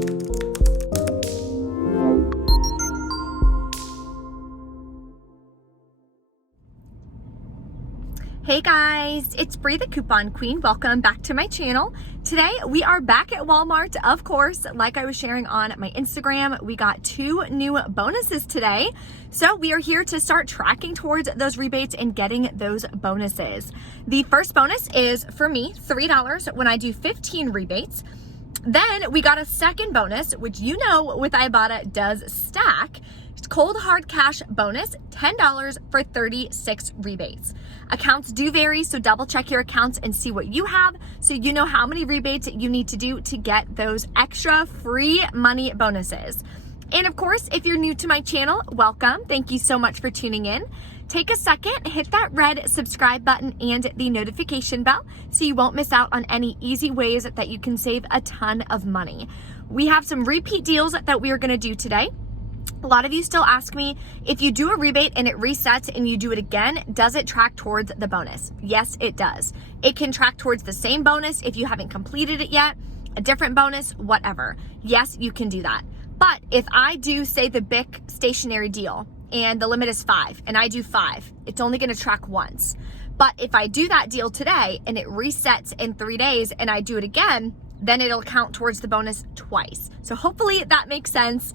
Hey guys, it's Bree the Coupon Queen. Welcome back to my channel. Today we are back at Walmart, of course. Like I was sharing on my Instagram, we got 2 new bonuses today. So we are here to start tracking towards those rebates and getting those bonuses. The first bonus is for me, $3 when I do 15 rebates. Then we got a second bonus, which you know with Ibotta does stack. Cold hard cash bonus, $10 for 36 rebates. Accounts do vary, so double check your accounts and see what you have so you know how many rebates you need to do to get those extra free money bonuses. And of course, if you're new to my channel, welcome. Thank you so much for tuning in. Take a second, hit that red subscribe button and the notification bell so you won't miss out on any easy ways that you can save a ton of money. We have some repeat deals that we are going to do today. A lot of you still ask me, if you do a rebate and it resets and you do it again, does it track towards the bonus? Yes, it does. It can track towards the same bonus if you haven't completed it yet, a different bonus, whatever. Yes, you can do that. But if I do, say, the Bic stationery deal and the limit is 5 and I do 5, it's only going to track once. But if I do that deal today and it resets in 3 days and I do it again, then it'll count towards the bonus twice. So hopefully that makes sense.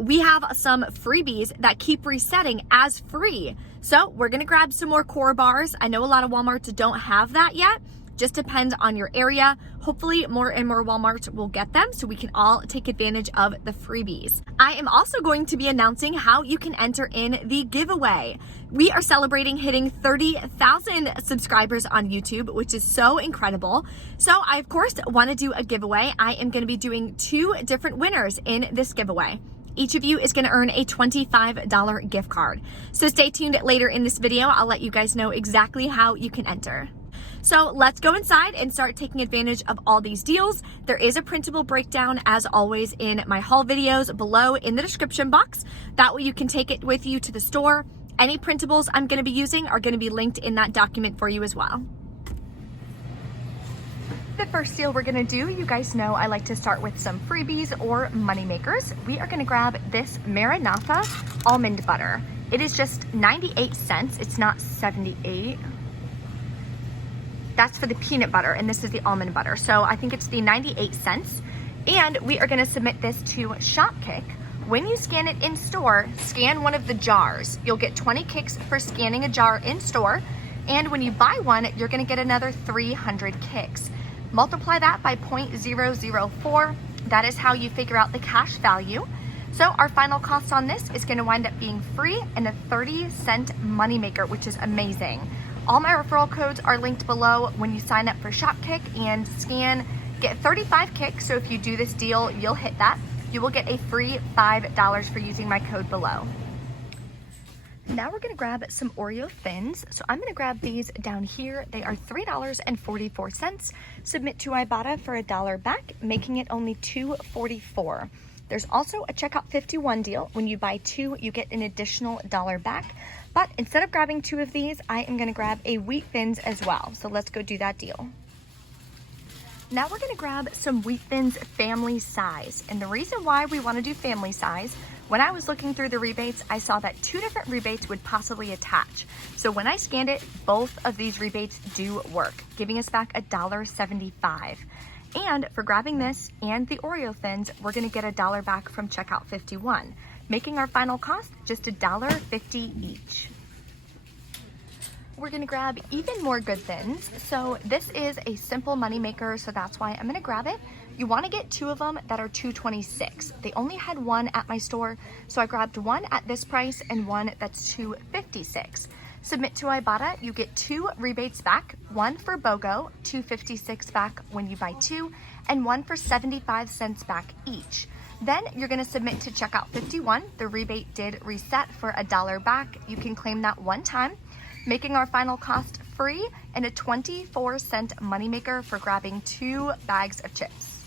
We have some freebies that keep resetting as free. So we're gonna grab some more core bars. I know a lot of Walmarts don't have that yet. Just depends on your area. Hopefully more and more Walmarts will get them so we can all take advantage of the freebies. I am also going to be announcing how you can enter in the giveaway. We are celebrating hitting 30,000 subscribers on YouTube, which is so incredible. So I, of course, want to do a giveaway. I am going to be doing 2 different winners in this giveaway. Each of you is going to earn a $25 gift card. So stay tuned later in this video. I'll let you guys know exactly how you can enter. So let's go inside and start taking advantage of all these deals. There is a printable breakdown, as always, in my haul videos below in the description box. That way you can take it with you to the store. Any printables I'm going to be using are going to be linked in that document for you as well. The first deal we're going to do, you guys know I like to start with some freebies or money makers. We are going to grab this Maranatha almond butter. It is just 98 cents. It's not 78. That's for the peanut butter, and this is the almond butter. So I think it's the 98 cents. And we are gonna submit this to Shopkick. When you scan it in store, scan one of the jars. You'll get 20 kicks for scanning a jar in store. And when you buy one, you're gonna get another 300 kicks. Multiply that by 0.004. That is how you figure out the cash value. So our final cost on this is gonna wind up being free and a 30-cent moneymaker, which is amazing. All my referral codes are linked below when you sign up for Shopkick and scan, get 35 kicks. So if you do this deal, you'll hit that. You will get a free $5 for using my code below. Now we're gonna grab some Oreo Fins. So I'm gonna grab these down here. They are $3.44. Submit to Ibotta for $1 back, making it only $2.44. There's also a checkout 51 deal. When you buy 2, you get an additional $1 back. But instead of grabbing 2 of these, I am gonna grab a Wheat Thins as well. So let's go do that deal. Now we're gonna grab some Wheat Thins family size. And the reason why we wanna do family size, when I was looking through the rebates, I saw that 2 different rebates would possibly attach. So when I scanned it, both of these rebates do work, giving us back $1.75. And for grabbing this and the Oreo Thins, we're gonna get $1 back from checkout 51, making our final cost just $1.50 each. We're gonna grab even more Good Thins. So this is a simple money maker, so that's why I'm gonna grab it. You wanna get 2 of them that are $2.26. They only had 1 at my store, so I grabbed 1 at this price and 1 that's $2.56. Submit to Ibotta, you get 2 rebates back, 1 for BOGO, $2.56 back when you buy 2, and 1 for 75 cents back each. Then you're gonna submit to checkout 51. The rebate did reset for $1 back. You can claim that one time, making our final cost free and a 24-cent moneymaker for grabbing 2 bags of chips.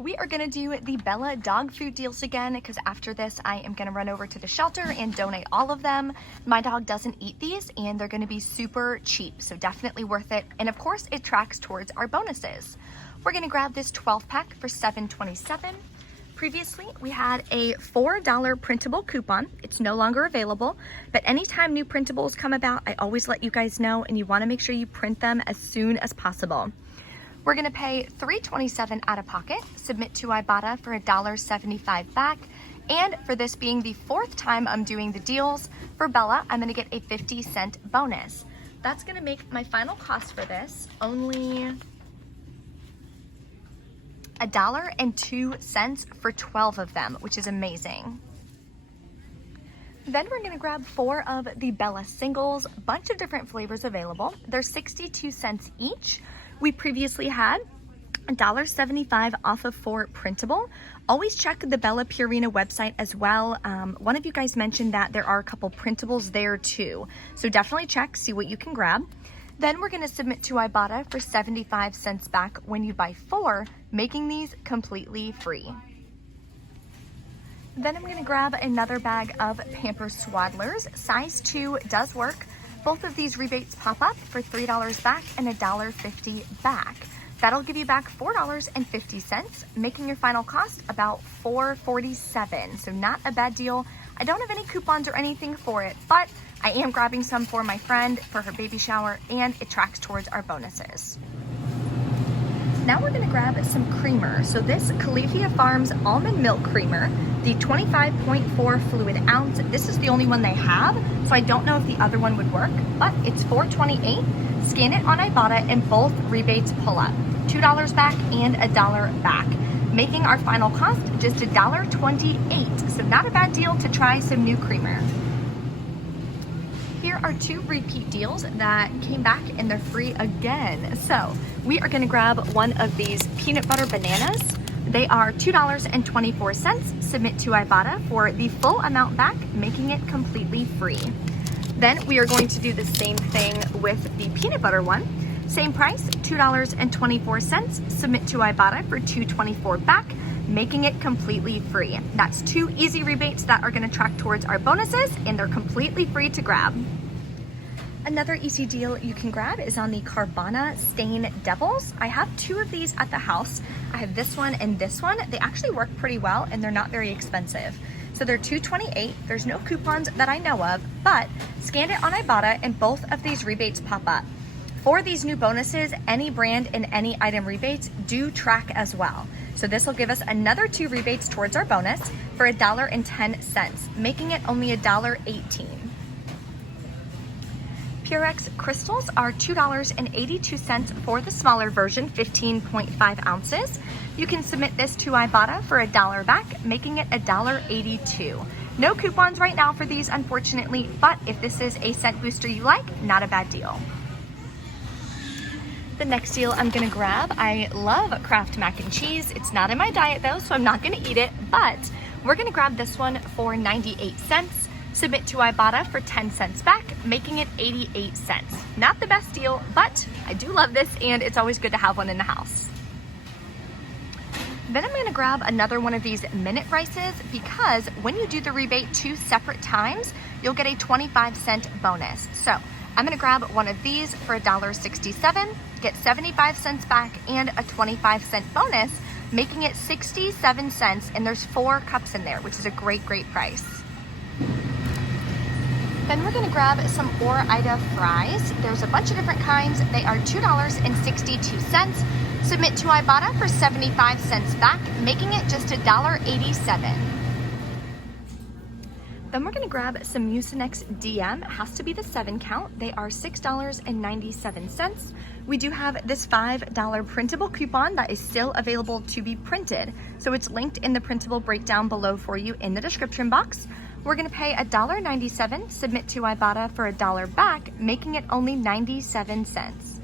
We are gonna do the Bella dog food deals again because after this I am gonna run over to the shelter and donate all of them. My dog doesn't eat these and they're gonna be super cheap, so definitely worth it. And of course it tracks towards our bonuses. We're gonna grab this 12 pack for $7.27. Previously, we had a $4 printable coupon. It's no longer available, but anytime new printables come about, I always let you guys know, and you wanna make sure you print them as soon as possible. We're gonna pay $3.27 out of pocket, submit to Ibotta for $1.75 back, and for this being the 4th time I'm doing the deals, for Bella, I'm gonna get a 50-cent bonus. That's gonna make my final cost for this only $1.02 for 12 of them, which is amazing. Then we're gonna grab 4 of the Bella singles, bunch of different flavors available. They're 62 cents each. We previously had $1.75 off of 4 printable. Always check the Bella Purina website as well. One of you guys mentioned that there are a couple printables there too. So definitely check, see what you can grab. Then we're gonna submit to Ibotta for 75 cents back when you buy 4, making these completely free. Then I'm gonna grab another bag of Pampers Swaddlers. Size 2 does work. Both of these rebates pop up for $3 back and $1.50 back. That'll give you back $4.50, making your final cost about $4.47. So not a bad deal. I don't have any coupons or anything for it, but I am grabbing some for my friend for her baby shower, and it tracks towards our bonuses. Now we're gonna grab some creamer. So this Califia Farms Almond Milk Creamer, the 25.4 fluid ounce. This is the only one they have, so I don't know if the other one would work, but it's $4.28. Scan it on Ibotta and both rebates pull up. $2 back and $1 back, making our final cost just $1.28. So not a bad deal to try some new creamer. Here are 2 repeat deals that came back and they're free again. So we are gonna grab one of these peanut butter bananas. They are $2.24. Submit to Ibotta for the full amount back, making it completely free. Then we are going to do the same thing with the peanut butter one. Same price, $2.24. Submit to Ibotta for $2.24 back, making it completely free. That's 2 easy rebates that are gonna track towards our bonuses, and they're completely free to grab. Another easy deal you can grab is on the Carvana Stain Devils. I have 2 of these at the house. I have this one and this one. They actually work pretty well and they're not very expensive. So they're $2.28. There's no coupons that I know of, but scan it on Ibotta and both of these rebates pop up. For these new bonuses, any brand and any item rebates do track as well. So this will give us another 2 rebates towards our bonus for $1.10, making it only $1.18. Purex crystals are $2.82 for the smaller version, 15.5 ounces. You can submit this to Ibotta for $1 back, making it $1.82. No coupons right now for these, unfortunately, but if this is a scent booster you like, not a bad deal. The next deal I'm gonna grab, I love Kraft Mac and Cheese. It's not in my diet though, so I'm not gonna eat it, but we're gonna grab this one for 98 cents. Submit to Ibotta for 10 cents back, making it 88 cents. Not the best deal, but I do love this and it's always good to have one in the house. Then I'm gonna grab another one of these minute rices because when you do the rebate 2 separate times, you'll get a 25-cent bonus. So I'm gonna grab one of these for $1.67, get 75 cents back and a 25-cent bonus, making it 67 cents, and there's 4 cups in there, which is a great, great price. Then we're gonna grab some Oreo fries. There's a bunch of different kinds. They are $2.62. Submit to Ibotta for 75 cents back, making it just $1.87. Then we're gonna grab some Mucinex DM. It has to be the 7 count. They are $6.97. We do have this $5 printable coupon that is still available to be printed. So it's linked in the printable breakdown below for you in the description box. We're gonna pay $1.97, submit to Ibotta for $1 back, making it only 97 cents.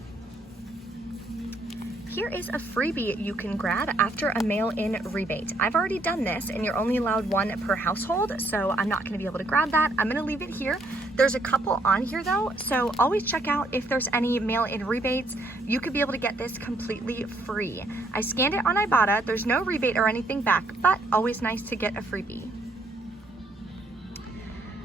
Here is a freebie you can grab after a mail-in rebate. I've already done this and you're only allowed 1 per household, so I'm not gonna be able to grab that. I'm gonna leave it here. There's a couple on here though, so always check out if there's any mail-in rebates. You could be able to get this completely free. I scanned it on Ibotta. There's no rebate or anything back, but always nice to get a freebie.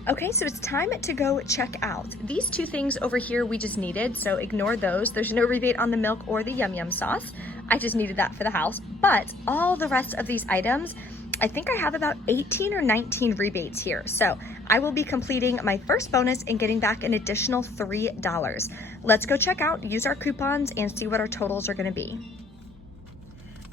Okay, so it's time to go check out. These 2 things over here we just needed, so ignore those. There's no rebate on the milk or the Yum Yum sauce. I just needed that for the house. But all the rest of these items, I think I have about 18 or 19 rebates here. So I will be completing my first bonus and getting back an additional $3. Let's go check out, use our coupons, and see what our totals are gonna be.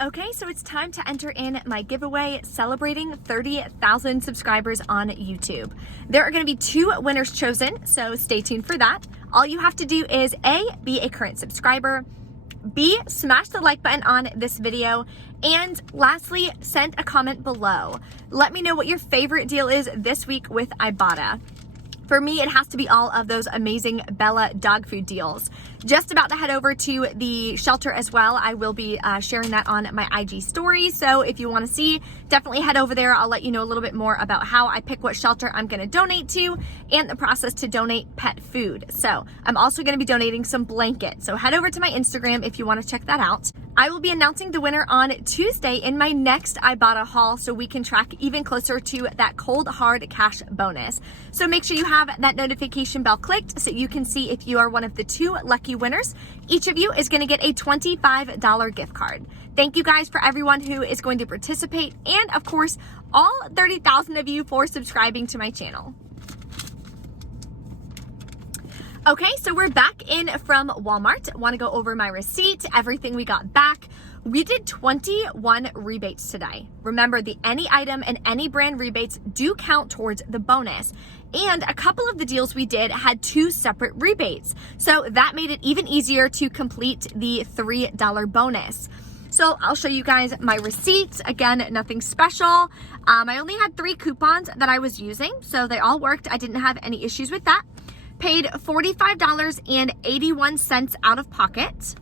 Okay, so it's time to enter in my giveaway celebrating 30,000 subscribers on YouTube. There are gonna be 2 winners chosen, so stay tuned for that. All you have to do is A, be a current subscriber, B, smash the like button on this video, and lastly, send a comment below. Let me know what your favorite deal is this week with Ibotta. For me, it has to be all of those amazing Bella dog food deals. Just about to head over to the shelter as well. I will be sharing that on my IG story. So if you want to see, definitely head over there. I'll let you know a little bit more about how I pick what shelter I'm going to donate to and the process to donate pet food. So I'm also going to be donating some blankets. So head over to my Instagram if you want to check that out. I will be announcing the winner on Tuesday in my next Ibotta haul so we can track even closer to that cold hard cash bonus. So make sure you have that notification bell clicked so you can see if you are one of the 2 lucky winners. Each of you is going to get a $25 gift card. Thank you guys for everyone who is going to participate, and of course, all 30,000 of you for subscribing to my channel. Okay, so we're back in from Walmart. Want to go over my receipt, everything we got back. We did 21 rebates today. Remember, the any item and any brand rebates do count towards the bonus. And a couple of the deals we did had 2 separate rebates. So that made it even easier to complete the $3 bonus. So I'll show you guys my receipts. Again, nothing special. I only had 3 coupons that I was using, so they all worked. I didn't have any issues with that. Paid $45.81 out of pocket.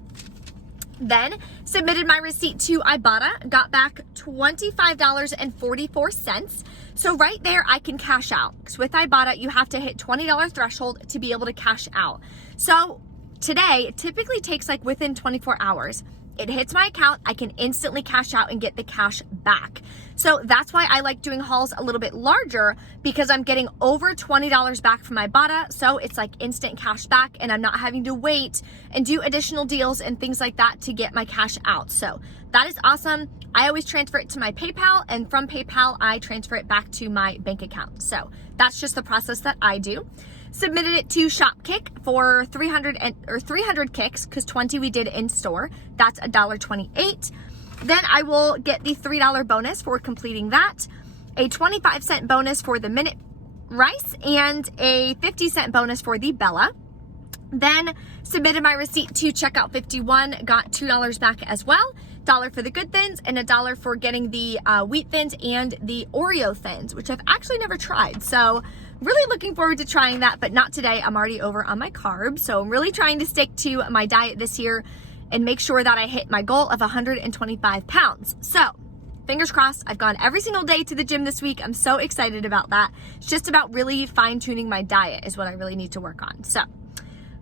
Then submitted my receipt to Ibotta, got back $25.44. So right there, I can cash out. Because with Ibotta, you have to hit $20 threshold to be able to cash out. So today, it typically takes like within 24 hours. It hits my account, I can instantly cash out and get the cash back. So that's why I like doing hauls a little bit larger, because I'm getting over $20 back from Ibotta. So it's like instant cash back, and I'm not having to wait and do additional deals and things like that to get my cash out. So that is awesome. I always transfer it to my PayPal, and from PayPal, I transfer it back to my bank account. So that's just the process that I do. Submitted it to Shopkick for 300 kicks, because 20 we did in store. That's $1.28. Then I will get the $3 bonus for completing that, a 25-cent bonus for the minute rice, and a 50-cent bonus for the Bella. Then submitted my receipt to Checkout 51, got $2 back as well. $1 for the good thins and $1 for getting the wheat thins and the Oreo Fins, which I've actually never tried. So really looking forward to trying that, but not today. I'm already over on my carbs. So I'm really trying to stick to my diet this year and make sure that I hit my goal of 125 pounds. So fingers crossed. I've gone every single day to the gym this week. I'm so excited about that. It's just about really fine tuning my diet is what I really need to work on. So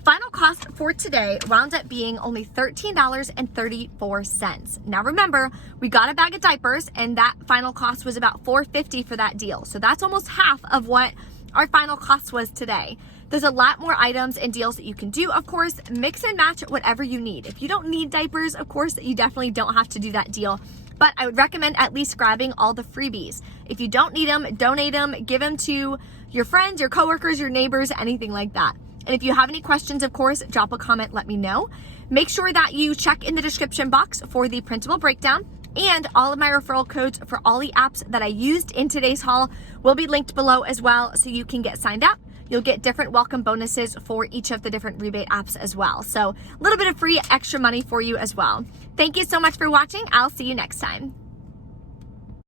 final cost for today wound up being only $13.34. Now remember, we got a bag of diapers and that final cost was about $4.50 for that deal. So that's almost half of what our final cost was today. There's a lot more items and deals that you can do. Of course, mix and match whatever you need. If you don't need diapers, of course, you definitely don't have to do that deal. But I would recommend at least grabbing all the freebies. If you don't need them, donate them, give them to your friends, your coworkers, your neighbors, anything like that. And if you have any questions, of course, drop a comment, let me know. Make sure that you check in the description box for the printable breakdown, and all of my referral codes for all the apps that I used in today's haul will be linked below as well, so you can get signed up. You'll get different welcome bonuses for each of the different rebate apps as well. So a little bit of free extra money for you as well. Thank you so much for watching. I'll see you next time.